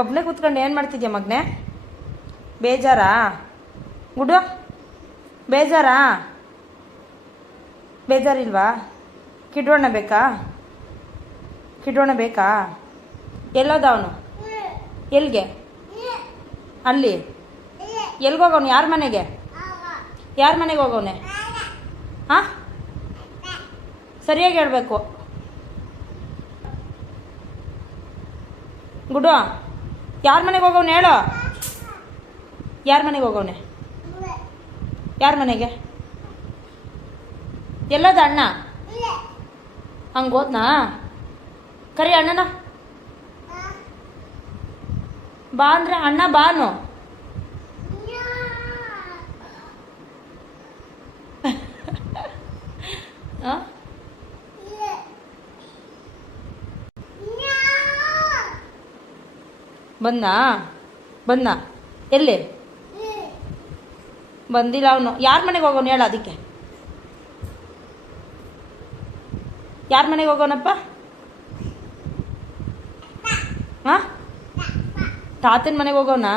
ಒಬ್ಬನೇ ಕೂತ್ಕೊಂಡು ಏನು ಮಾಡ್ತಿದ್ಯಾ ಮಗನೇ? ಬೇಜಾರಾ ಗುಡು? ಬೇಜಾರಾ? ಬೇಜಾರಿಲ್ವಾ? ಕಿಡ್ವಣ್ಣ ಬೇಕಾ? ಕಿಡ್ವಣ್ಣ ಬೇಕಾ? ಎಲ್ಲೋದ ಅವನು? ಎಲ್ಲಿಗೆ? ಅಲ್ಲಿ ಎಲ್ಗೋಗವನು? ಯಾರ ಮನೆಗೆ? ಯಾರ ಮನೆಗೆ ಹೋಗವನೆ? ಹಾಂ, ಸರಿಯಾಗಿ ಹೇಳಬೇಕು ಗುಡು. ಯಾರ ಮನೆಗೆ ಹೋಗವನೆ ಹೇಳೋ? ಯಾರ ಮನೆಗೆ ಹೋಗವನೆ? ಯಾರ ಮನೆಗೆ? ಎಲ್ಲದ ಅಣ್ಣ? ಹಂಗೆ ಹೋದ್ನಾ? ಕರಿ ಅಣ್ಣನ ಬಾ ಅಂದ್ರೆ ಅಣ್ಣ ಬಾನು. ಬಂದಾ? ಬಂದ? ಎಲ್ಲಿ? ಬಂದಿಲ್ಲ ಅವನು. ಯಾರ ಮನೆಗೆ ಹೋಗೋನು ಹೇಳ? ಅದಕ್ಕೆ ಯಾರ ಮನೆಗೆ ಹೋಗೋನಪ್ಪ? ಹಾಂ, ತಾತನ ಮನೆಗೆ ಹೋಗೋನಾ?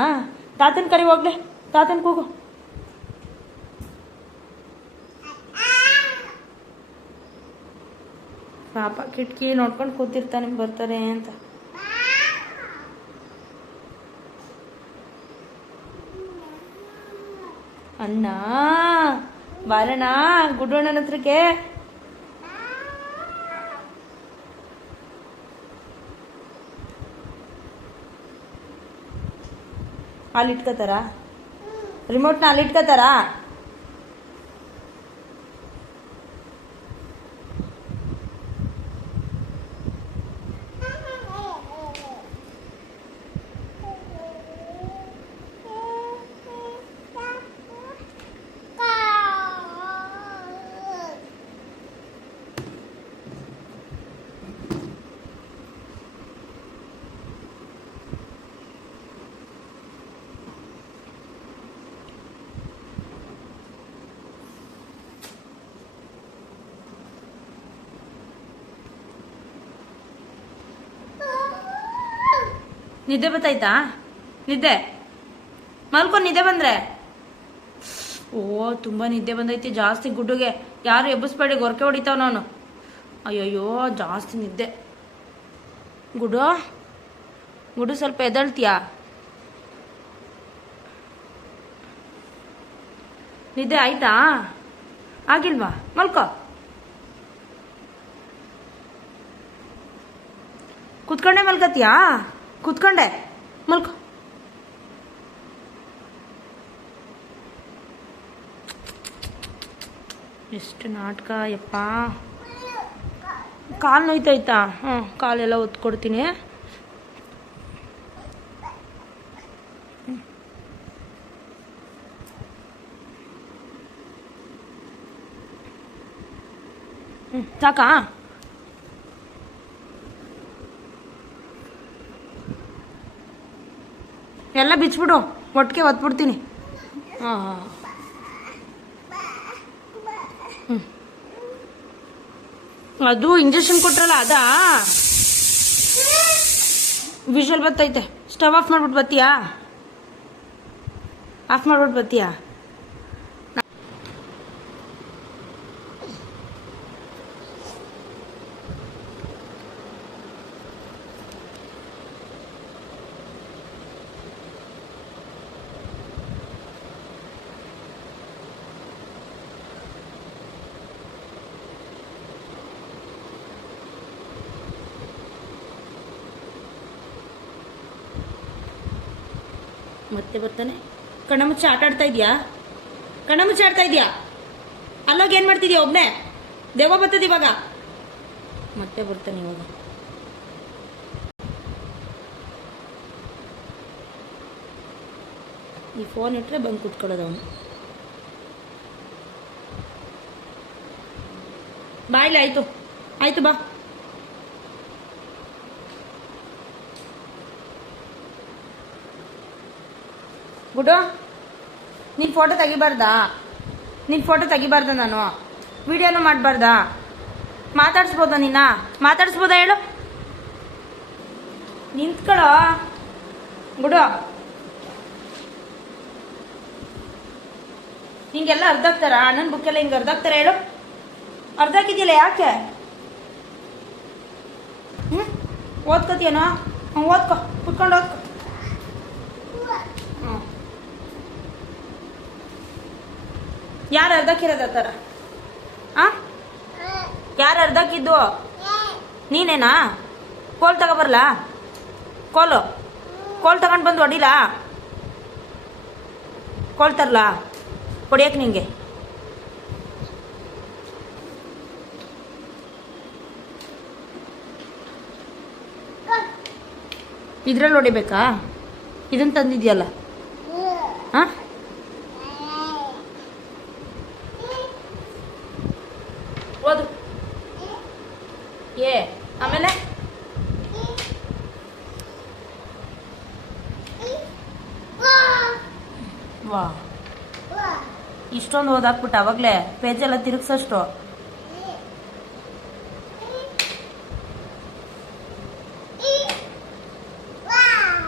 ತಾತನ ಕರಿ ಹೋಗ್ಲೆ, ತಾತನ ಕೂಗು. ಪಾಪ ಕಿಟಕಿ ನೋಡ್ಕೊಂಡು ಕೂತಿರ್ತಾನೆ ಬರ್ತಾರೆ ಅಂತ. ಅಣ್ಣ ಬಾರಣ್ಣ ಗುಡ್ಡಣ್ಣನ ಹತ್ರಕ್ಕೆ. ಅಲ್ಲಿ ಇಟ್ಕೋತಾರ ರಿಮೋಟ್ನ? ಅಲ್ಲಿ ಇಟ್ಕೋತಾರ? ನಿದ್ದೆ ಬತ್ತಾಯ್ತಾ? ನಿದ್ದೆ ಮಲ್ಕೊಂಡು ನಿದ್ದೆ ಬಂದ್ರೆ? ಓ ತುಂಬ ನಿದ್ದೆ ಬಂದೈತಿ ಜಾಸ್ತಿ ಗುಡ್ಡುಗೆ. ಯಾರು ಎಬ್ಬಿಸ್ಬೇಡಿ, ಗೊರಕೆ ಹೊಡಿತಾವ ನಾನು. ಅಯ್ಯಯ್ಯೋ ಜಾಸ್ತಿ ನಿದ್ದೆ. ಗುಡು ಗುಡು ಸ್ವಲ್ಪ ಎದಳ್ತೀಯಾ? ನಿದ್ದೆ ಆಯ್ತಾ? ಆಗಿಲ್ವಾ? ಮಲ್ಕೋ. ಕುತ್ಕೊಂಡೆ ಮಲ್ಕತ್ತೀಯಾ? ಕೂತ್ಕೊಂಡೆ ಮಲ್ಕೊ. ಎಷ್ಟು ನಾಟಕ ಯಪ್ಪ. ಕಾಲು ನೋಯ್ತಾಯ್ತಾ? ಹ್ಞೂ, ಕಾಲೆಲ್ಲ ಒತ್ಕೊಡ್ತೀನಿ. ಸಾಕಾ? ಎಲ್ಲ ಬಿಚ್ಬಿಡು, ಒಟ್ಟಿಗೆ ಒತ್ಬಿಡ್ತೀನಿ. ಹಾಂ ಹಾಂ ಅದು ಇಂಜೆಕ್ಷನ್ ಕೊಟ್ರಲ್ಲ ಅದಾ? ವಿಷಲ್ ಬತ್ತೈತೆ. ಸ್ಟವ್ ಆಫ್ ಮಾಡ್ಬಿಟ್ಟು ಬತ್ತೀಯಾ? ಆಫ್ ಮಾಡ್ಬಿಟ್ಟು ಬತ್ತೀಯಾ? ಮತ್ತೆ ಬರ್ತಾನೆ. ಕಣ್ಣ ಮುಚ್ಚಿ ಆಟ ಆಡ್ತಾ ಇದೆಯಾ? ಕಣ್ಣ ಮುಚ್ಚಿ ಆಡ್ತಾ ಇದೆಯಾ? ಅಲ್ಲೋಗಿ ಏನು ಮಾಡ್ತಿದ್ಯಾ ಒಬ್ಬನೇ? ದೆವ್ವ ಬರ್ತದೆ ಇವಾಗ. ಮತ್ತೆ ಬರ್ತಾನೆ ಇವಾಗ. ಈ ಫೋನ್ ಇಟ್ಟರೆ ಬಂದು ಕುತ್ಕೊಳ್ಳೋದು ಅವನು. ಬಾ ಇಲ್ಲ, ಆಯಿತು ಆಯಿತು ಬಾ. ಗುಡು ನೀನು ಫೋಟೋ ತೆಗಿಬಾರ್ದಾ? ನಿನ್ನ ಫೋಟೋ ತೆಗಿಬಾರ್ದ? ನಾನು ವಿಡಿಯೋನು ಮಾಡಬಾರ್ದಾ? ಮಾತಾಡ್ಸ್ಬೋದಾ? ಮಾತಾಡ್ಸ್ಬೋದಾ ಹೇಳು? ನಿಂತ್ಕೊಳ್ಳೋ. ಗುಡು ಹಿಂಗೆಲ್ಲ ಅರ್ಧಾಕ್ತಾರ ಅಣ್ಣನ ಬುಕ್ಕೆಲ್ಲ ಹಿಂಗೆ ಅರ್ಧಾಕ್ತಾರ ಹೇಳು? ಅರ್ಧಾಕಿದ್ಯಲ್ಲ ಯಾಕೆ? ಓದ್ಕೋತೀಯನೋ? ಓದ್ಕೊ, ಕುತ್ಕೊಂಡು ಓದ್ಕೊ. ಯಾರು ಅರ್ಧಕ್ಕಿರೋದ ಥರ? ಯಾರು ಅರ್ಧಕ್ಕಿದ್ದು? ನೀನೇನಾ? ಕೋಲ್ ತಗೊಬರ್ಲಾ? ಕೋಲ್ ತಗೊಂಡು ಬಂದು ಹೊಡಿಲಾ? ಕೋಲ್ ತರಲಾ ಹೊಡಿಯಕ್ಕೆ ನಿಂಗೆ? ಇದ್ರಲ್ಲಿ ಹೊಡಿಬೇಕಾ? ಇದನ್ನು ತಂದಿದ್ಯಲ್ಲ. ಹಾಂ, ಓದು. ಆಮೇಲೆ ವಾ, ಇಷ್ಟೊಂದು ಓದಾಕ್ಬಿಟ್ಟು ಅವಾಗಲೇ ಪೇಜೆಲ್ಲ ತಿರುಗ್ಸಷ್ಟು.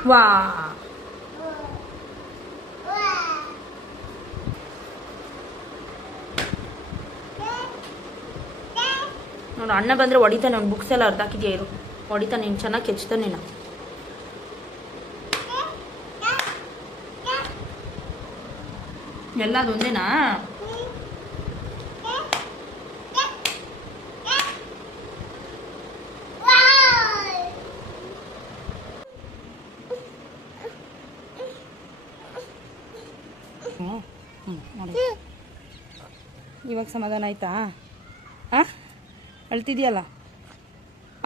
ವಾ, ನೋಡು ಅಣ್ಣ ಬಂದರೆ ಹೊಡಿತಾನೆ. ಅವ್ನು ಬುಕ್ಸ್ ಎಲ್ಲ ಅರ್ಧ ಹಾಕಿದ್ಯಾ ಇರು, ಹೊಡಿತಾನೆ. ನೀನು ಚೆನ್ನಾಗಿ ಕೆಚ್ತಾನೆ. ನೀನು ಎಲ್ಲ ಅದೊಂದೇನಾ? ನೋಡಿ ಇವಾಗ ಸಮಾಧಾನ ಆಯ್ತಾ? ಹಾಂ, ಅಳ್ತಿದ್ಯಲ್ಲ,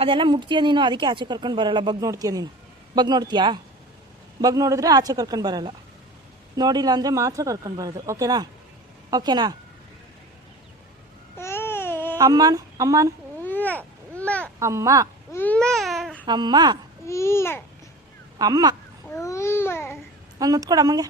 ಅದೆಲ್ಲ ಮುಟ್ತೀಯ ನೀನು, ಅದಕ್ಕೆ ಆಚೆ ಕರ್ಕೊಂಡು ಬರಲ್ಲ. ಬಗ್ ನೋಡ್ತೀಯ ನೀನು, ಬಗ್ ನೋಡ್ತೀಯಾ? ಬಗ್ ನೋಡಿದ್ರೆ ಆಚೆ ಕರ್ಕೊಂಡು ಬರಲ್ಲ, ನೋಡಿಲ್ಲ ಅಂದರೆ ಮಾತ್ರ ಕರ್ಕೊಂಡು ಬರೋದು. ಓಕೆನಾ? ಓಕೆನಾ? ಅಮ್ಮನ ಅಮ್ಮನ ಅಮ್ಮ ಅಮ್ಮ ಅಮ್ಮ ನಾನು ಮುತ್ಕೊಡು ಅಮ್ಮಂಗೆ.